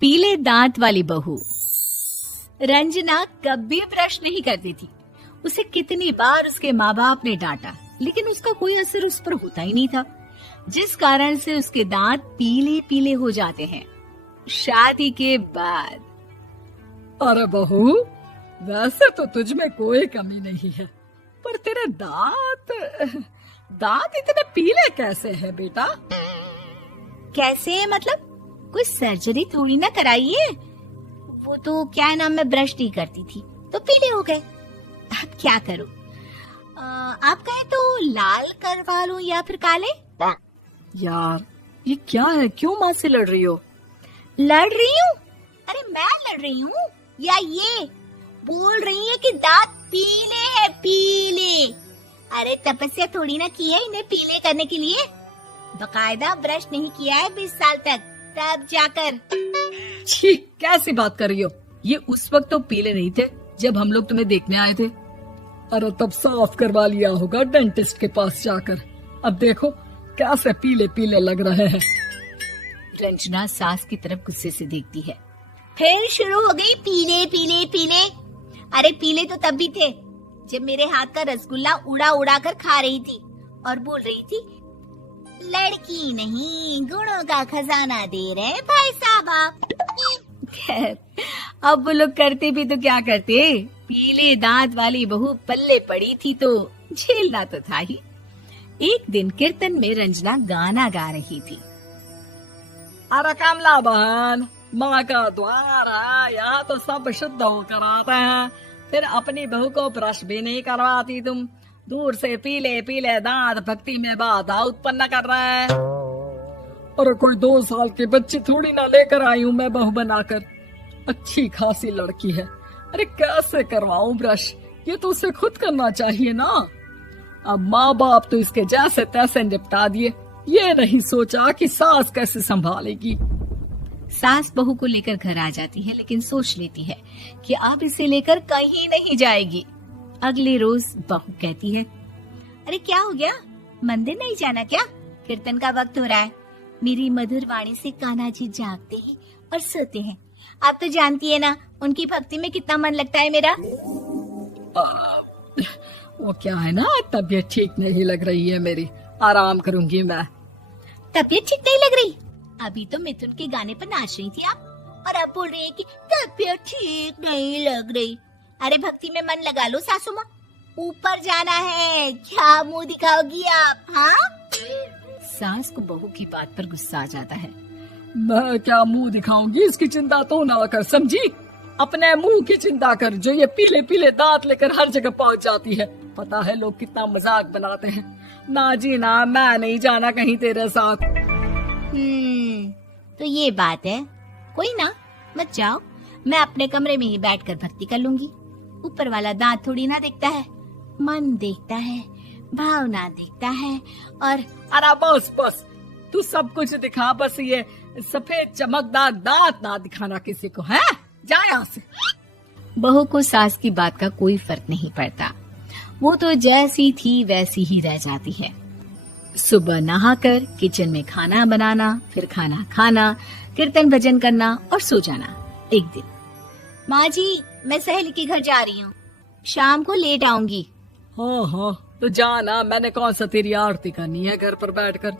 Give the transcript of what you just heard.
पीले दांत वाली बहू। रंजना कभी ब्रश नहीं करती थी। उसे कितनी बार उसके माँ बाप ने डांटा, लेकिन उसका कोई असर उस पर होता ही नहीं था, जिस कारण से उसके दांत पीले पीले हो जाते हैं। शादी के बाद अरे बहू, वैसे तो तुझ में कोई कमी नहीं है, पर तेरे दांत इतने पीले कैसे हैं बेटा? कैसे मतलब? कोई सर्जरी थोड़ी ना कराइए। वो तो क्या नाम, मैं ब्रश नहीं करती थी तो पीले हो गए। अब क्या करूं? आप कहें तो लाल करवा लूं या फिर काले? यार ये क्या है, क्यों माँ से लड़ रही हो? लड़ रही हूँ? अरे मैं लड़ रही हूँ या ये बोल रही है कि दांत पीले हैं, पीले। अरे तपस्या थोड़ी ना की है इन्हें पीले करने के लिए। बकायदा ब्रश नहीं किया है 20 साल तक, तब जाकर। छी, कैसी बात कर रही हो? ये उस वक्त तो पीले नहीं थे जब हम लोग तुम्हें देखने आए थे। अरे तब साफ करवा लिया होगा डेंटिस्ट के पास जाकर। अब देखो कैसे पीले पीले लग रहे हैं। रंजना सास की तरफ गुस्से से देखती है। फिर शुरू हो गई पीले पीले पीले। अरे पीले तो तब भी थे जब मेरे हाथ का रसगुल्ला उड़ा उड़ा कर खा रही थी और बोल रही थी, लड़की नहीं गुणों का खजाना दे रहे भाई साहब आप। खैर, अब वो लोग करते भी तो क्या करते, पीले दांत वाली बहू पल्ले पड़ी थी तो झेलना तो था ही। एक दिन कीर्तन में रंजना गाना गा रही थी। अरे कमला बहन, माँ का द्वार है, यहाँ तो सब शुद्ध होकर आते हैं, फिर अपनी बहू को ब्रश भी नहीं करवाती तुम। दूर से पीले पीले दांत भक्ति में बाधा उत्पन्न कर रहे हैं। अरे कोई 2 साल की बच्ची थोड़ी ना लेकर आई हूँ मैं बहू बनाकर। अच्छी खासी लड़की है, अरे कैसे करवाऊं ब्रश? ये तो उसे खुद करना चाहिए ना। अब माँ बाप तो इसके जैसे तैसे निपटा दिए, ये नहीं सोचा कि सास कैसे संभालेगी। सास बहू को लेकर घर आ जाती है, लेकिन सोच लेती है कि अब इसे लेकर कहीं नहीं जाएगी। अगले रोज बहू कहती है, अरे क्या हो गया, मंदिर नहीं जाना क्या? कीर्तन का वक्त हो रहा है। मेरी मधुर वाणी से कान्हा जी जागते हैं और सोते हैं। आप तो जानती है ना उनकी भक्ति में कितना मन लगता है मेरा। वो क्या है ना, तबीयत ठीक नहीं लग रही है मेरी, आराम करूंगी मैं। तबीयत ठीक नहीं लग रही? अभी तो मिथुन के गाने पर नाच रही थी आप, और अब बोल रही है कि तबीयत ठीक नहीं लग रही। अरे भक्ति में मन लगा लो सासू माँ, ऊपर जाना है, क्या मुंह दिखाओगी आप? हाँ? सास को बहू की बात पर गुस्सा आ जाता है। मैं क्या मुंह दिखाऊंगी, इसकी चिंता तो ना कर, समझी? अपने मुंह की चिंता कर, जो ये पीले पीले दांत लेकर हर जगह पहुंच जाती है। पता है लोग कितना मजाक बनाते हैं। ना जी ना, मैं नहीं जाना कहीं तेरे साथ। तो ये बात है। कोई ना, मत जाओ, मैं अपने कमरे में ही बैठकर भक्ति कर लूंगी। ऊपर वाला दांत थोड़ी ना देखता है, मन देखता है, भावना देखता है। और अरे बस बस, तू सब कुछ दिखा, बस ये सफेद चमकदार दांत ना दिखाना किसी को, है? जा यहाँ से। बहू को सास की बात का कोई फर्क नहीं पड़ता, वो तो जैसी थी वैसी ही रह जाती है। सुबह नहाकर किचन में खाना बनाना, फिर खाना खाना, कीर्तन भजन करना और सो जाना। एक दिन, माँ जी मैं सहेली के घर जा रही हूँ, शाम को लेट आऊंगी। हाँ हाँ, तो जाना, मैंने कौन सा तेरी आरती करनी है घर पर बैठकर।